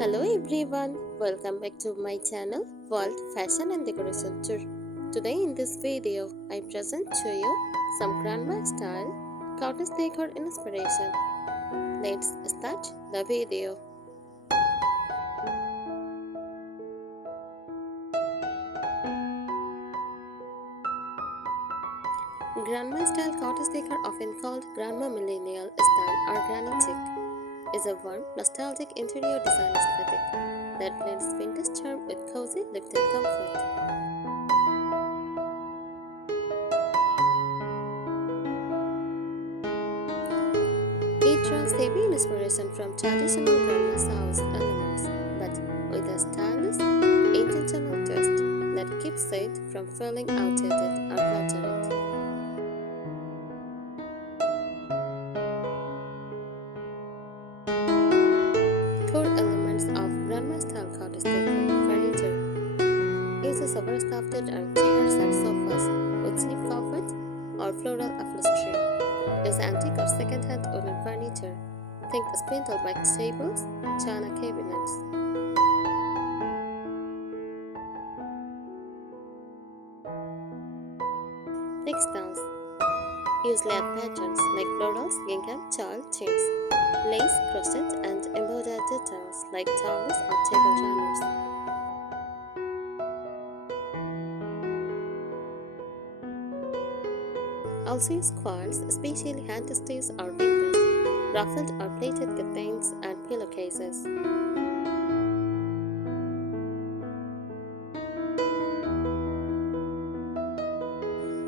Hello everyone, welcome back to my channel World Fashion and Decoration Tour. Today in this video, I present to you some grandma style cottage decor inspiration. Let's start the video. Grandma style cottage decor, often called grandma millennial style or granny chic, is a warm, nostalgic interior design aesthetic that blends vintage charm with cozy lived-in comfort. It draws heavy inspiration from traditional grandma's house elements, but with a stylish, intentional twist that keeps it from feeling outdated or cluttered. Core elements of grandma-style cottage decor furniture uses overstuffed armchairs and sofas with sleep comfort or floral upholstery. Is antique or second-hand wooden furniture. Think spindle-backed tables, china cabinets. Textiles use layered patterns like florals, gingham, child themes, lace, crochet, and embroidered details like towels or table runners. Also use quilts, especially hand-stitched or vintage, ruffled or pleated curtains and pillowcases.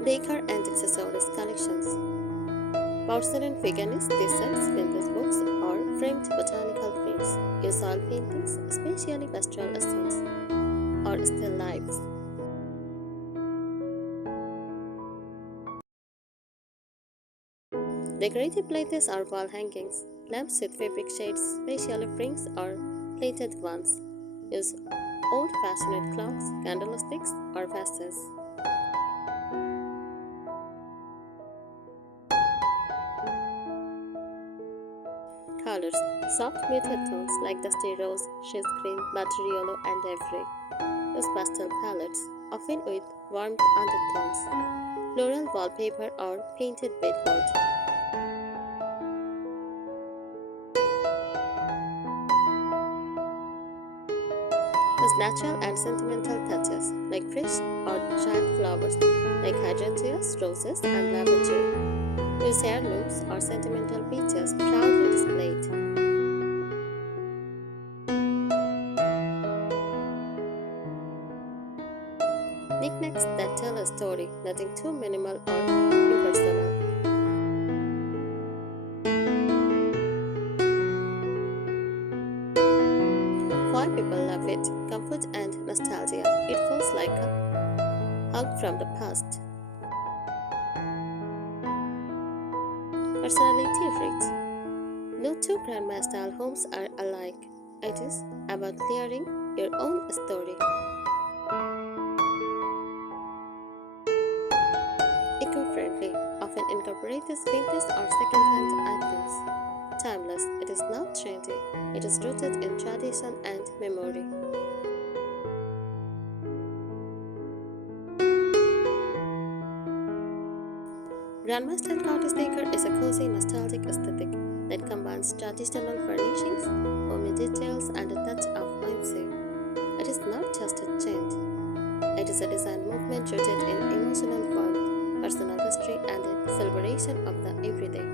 Decor and accessories collections. Porcelain figurines, designs, vintage books, or framed botanical prints. Use oil paintings, especially pastoral essence, or still lifes. Decorative plates or wall hangings. Lamps with fabric shades, especially rings or plated ones. Use old-fashioned clocks, candlesticks, or vases. Colors. Soft muted tones like dusty rose, sheet green, buttery yellow, and ivory. Use pastel palettes, often with warm undertones. Floral wallpaper or painted bedboard. Use natural and sentimental touches like fresh or giant flowers like hydrangeas, roses, and lavender. Use heirlooms or sentimental pieces proudly displayed. Knickknacks that tell a story, nothing too minimal or impersonal. Why people love it? Comfort and nostalgia. It feels like a hug from the past. Personality traits. No two grandma style homes are alike. It is about clearing your own story. Eco-friendly often incorporates vintage or second-hand items. Timeless, it is not trendy. It is rooted in tradition and memory. Grandma style cottage decor is a cozy, nostalgic aesthetic that combines traditional furnishings, homey details, and a touch of whimsy. It is not just a trend, it is a design movement rooted in emotional warmth, personal history, and a celebration of the everyday.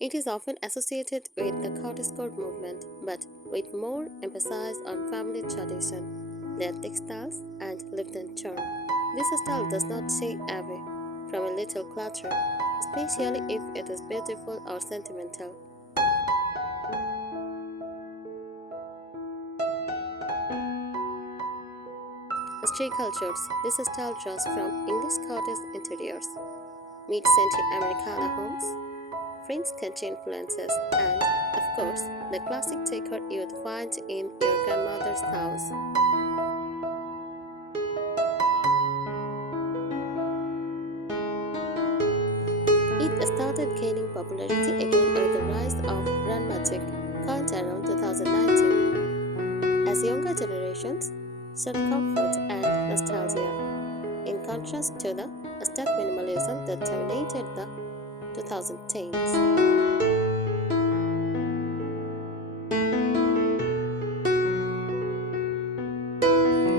It is often associated with the cottagecore movement, but with more emphasis on family tradition, layered textiles, and lived-in charm. This style does not shy away from a little clutter, especially if it is beautiful or sentimental. Street cultures. This style draws from English cottage interiors, mid-century Americana homes, French country influences, and, of course, the classic decor you'd find in your grandmother's house. It started gaining popularity again with the rise of Grandmagic coined around 2019 as younger generations sought comfort and nostalgia, in contrast to the aesthetic minimalism that dominated the 2010s.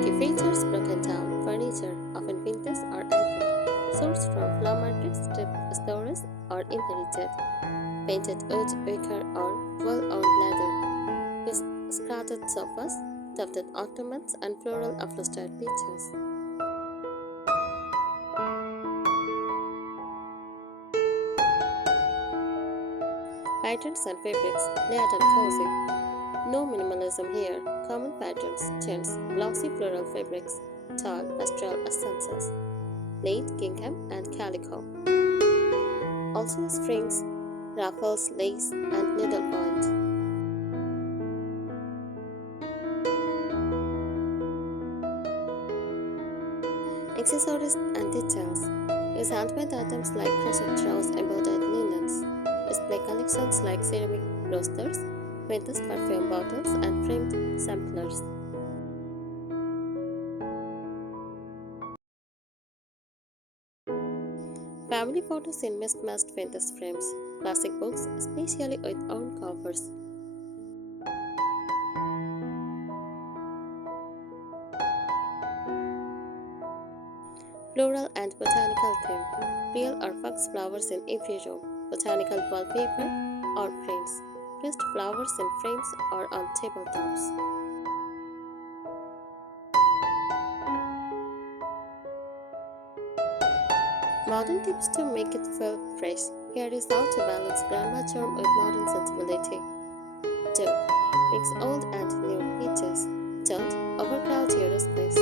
Key features broken down furniture, often vintage or antique, sourced from flower markets, thrift stores, or inherited, painted wood, wicker, or well-owned leather, with scratched sofas, tufted ottomans, and floral upholstered beaches. Patterns and fabrics, layered and cozy. No minimalism here. Common patterns, chintz, glossy floral fabrics, tall pastoral essences, laid gingham and calico. Also springs, ruffles, lace, and needlepoint. Accessories and details. Use handmade items like crochet throws, embroidered linens. Display collections like ceramic roasters, vintage perfume bottles, and framed samplers. Family photos in mismatched vintage frames. Classic books, especially with own covers. Floral and botanical theme. Real or fox flowers in every room. Botanical wallpaper or prints. Pressed flowers in frames or on tabletops. Modern tips to make it feel fresh. Here is how to balance grandma charm with modern sensibility. 2. Mix old and new pieces. Don't overcrowd your space.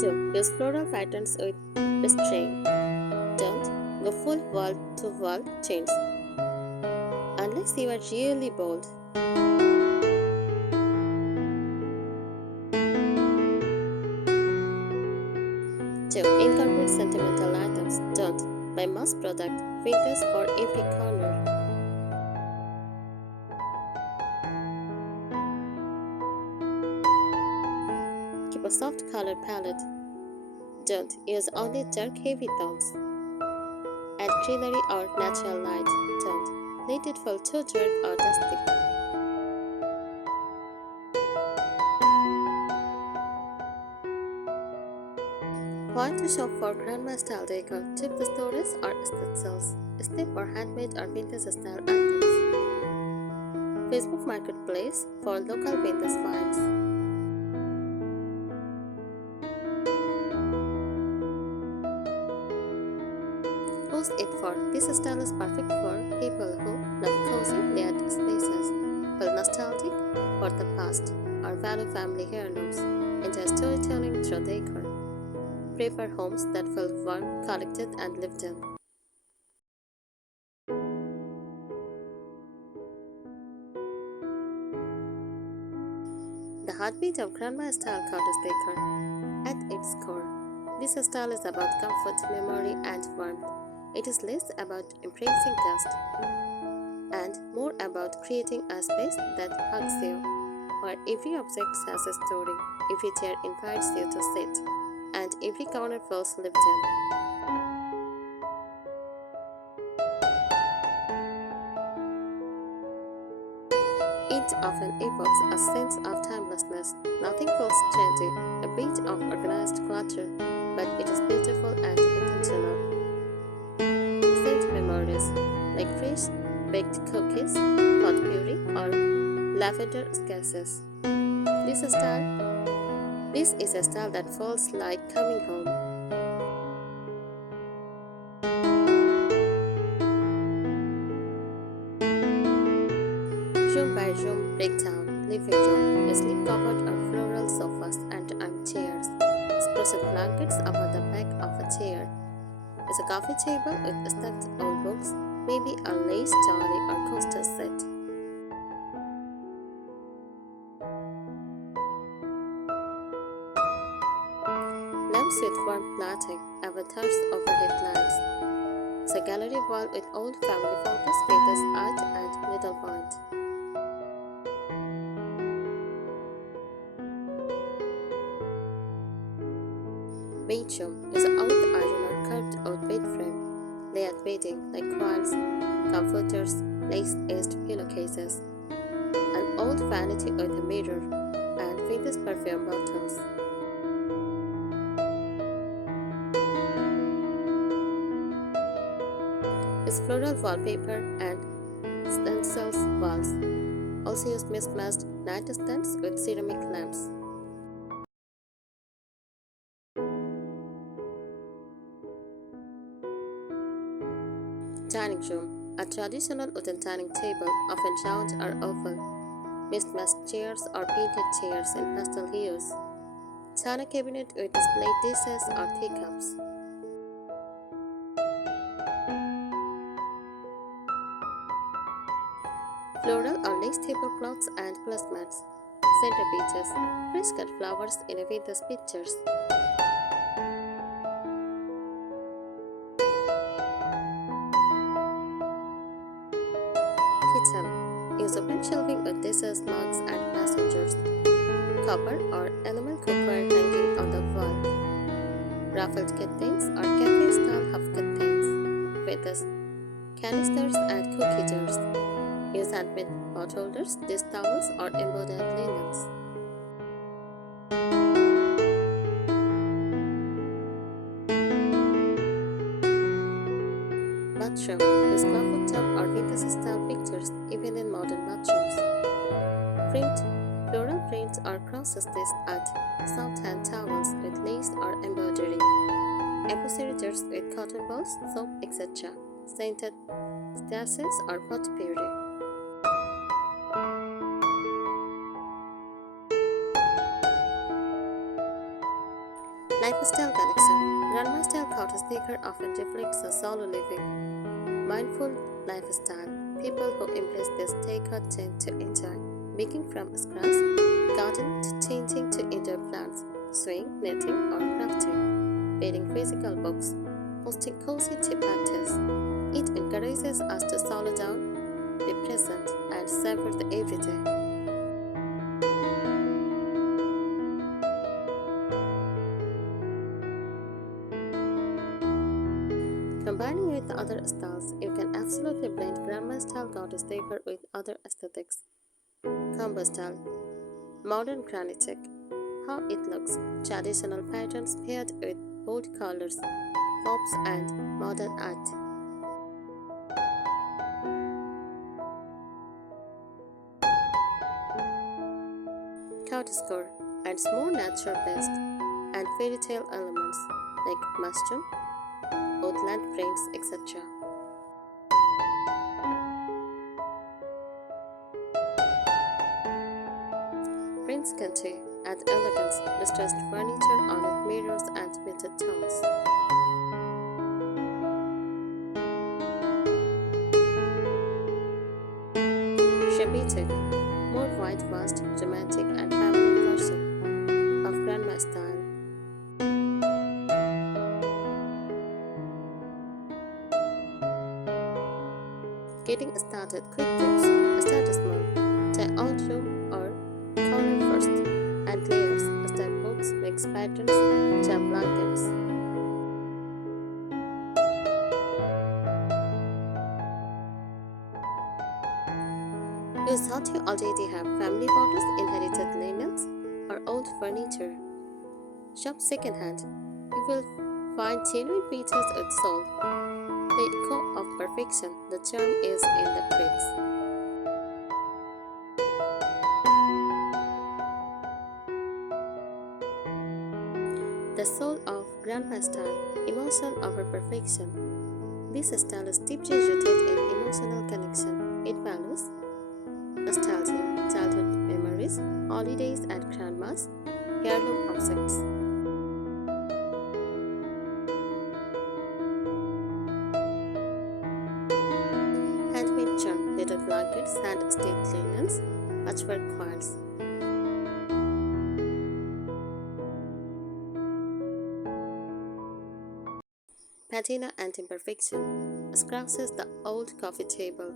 2. Use floral patterns with restraint. Don't go full wall to wall chains unless you are really bold. 2. Incorporate sentimental items. Don't buy mass product vintage for every corner. Keep a soft color palette. Don't use only dark heavy tones. Add greenery or natural light. Don't let it feel too dark or dusty. Want to shop for grandma style decor, thrift stores or estate sales, estate for handmade or vintage style items. Facebook Marketplace for local vintage finds. Post it for this style is perfect for people who love cozy layered spaces, feel nostalgic for the past, or value family heirlooms, enjoy storytelling through decor. Prefer homes that feel warm, collected, and lived in. The heartbeat of grandma style cottage decor. At its core, this style is about comfort, memory, and warmth. It is less about impressing guests and more about creating a space that hugs you, where every object has a story, every chair invites you to sit, and every corner feels lived in. It often evokes a sense of timelessness. Nothing feels trendy, a bit of organized clutter, but it is beautiful and intentional. Scent memories like fresh baked cookies, potpourri, or lavender sketches. This is a style that feels like coming home. Room by room breakdown, living room, sleep covered or floral sofas and armchairs, spruce blankets above the back of a chair. Is a coffee table with stacked old books, maybe a lace dolly or coaster set. Lamps with warm lighting, avatars overhead lights. It's a gallery wall with old family photos, Venus art and needlepoint. Bedroom is an old iron or curved oak bed frame, layered bedding like quilts, comforters, lace-edged pillowcases, an old vanity with a mirror, and Venus perfume bottles. Its floral wallpaper and stencils walls also use mismatched nightstands with ceramic lamps. Dining room, a traditional wooden dining table, often round or oval, mismatched chairs or painted chairs in pastel hues. China cabinet with displayed dishes or teacups. Floral or lace tablecloths and placemats. Centerpieces, fresh cut flowers in a Venus pictures. Kitchen, use open shelving with dishes, mugs, and passengers. Copper or enamel cookware hanging on the wall. Ruffled curtains or cafe-style half curtains. With canisters and cookie jars. Use handmade pot holders, dish towels, or embroidered linens. Bathroom, use clawfoot tub or Venus-style fixtures even in modern bathrooms. Print, floral prints or cross stitched at soft hand towels with lace or embroidery. Epoxy jars with cotton balls, soap, etc. Scented stashes or potpourri. Lifestyle connection. Grandma-style cottage decor often reflects a solo living, mindful lifestyle. People who embrace this decor tend to enjoy baking from scratch, gardening to changing to indoor plants, sewing, knitting, or crafting, reading physical books, hosting cozy tea parties. It encourages us to slow down, be present, and savor the everyday. Combining with other styles, you can absolutely blend grandma style cottage decor with other aesthetics. Combo style, modern granitic. How it looks, traditional patterns paired with bold colors, pops, and modern art. Cottagecore adds more natural based and fairy tale elements like mushroom, woodland prints, etc. Prints contain add elegance, distressed furniture on with mirrors and muted tones. Shabby, more whitewashed, romantic, and feminine version of grandma style. Getting started quick tips. Start small. Try out room or corner first. Add layers. Start books, mix patterns, try blankets. Use what you already have, family photos, inherited linens, or old furniture. Shop secondhand. You will find genuine pieces with soul. Let go of perfection. The charm is in the quits. The soul of grandma style, emotion over perfection. This style is deeply rooted in emotional connection. It values nostalgia, childhood memories, holidays at grandma's, heirloom objects. Handmade charm, little blankets, hand-stitched linens, patchwork quilts. patina and imperfection scratches the old coffee table.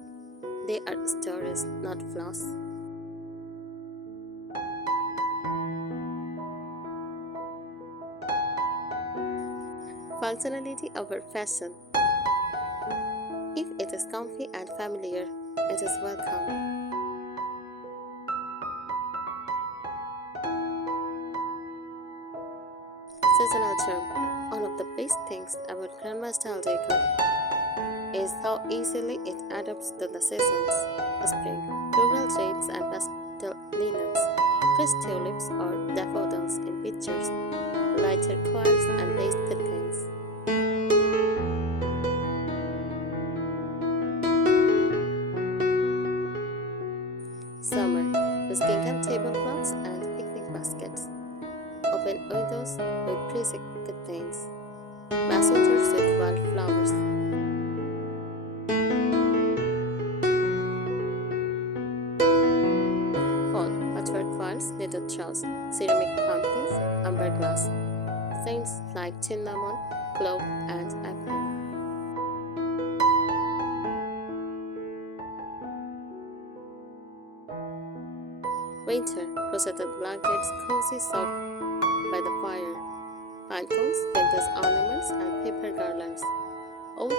They are stories, not flaws. Functionality over fashion. If it is comfy and familiar, it is welcome. Seasonal charm. One of the best things about grandma style decor is how easily it adapts to the seasons. Spring, floral shades and pastel linens, fresh tulips or daffodils in pictures, lighter quilts and lace curtains. Summer, with gingham tablecloths and picnic baskets, open windows with breezy curtains, messengers with wildflowers. Fall, patchwork quilts, knitted shawls, ceramic pumpkins, amber glass, scents like cinnamon, clove, and apple. Winter, rosetted blankets, cozy soaked by the fire, pine cones, vintage ornaments, and paper garlands. Old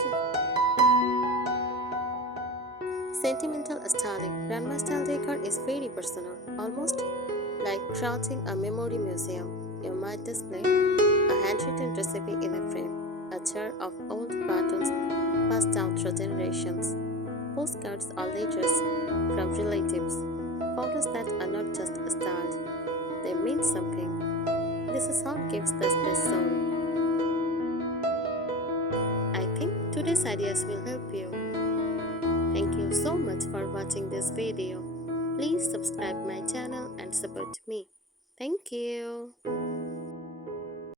sentimental styling. Grandma style decor is very personal, almost like crafting a memory museum. You might display a handwritten recipe in a frame, a jar of old buttons passed down through generations, postcards or letters from relatives, photos that are not just styled, they mean something. This is how gives the space soul. I think today's ideas will help you. Thank you so much for watching this video. Please subscribe my channel and support me. Thank you.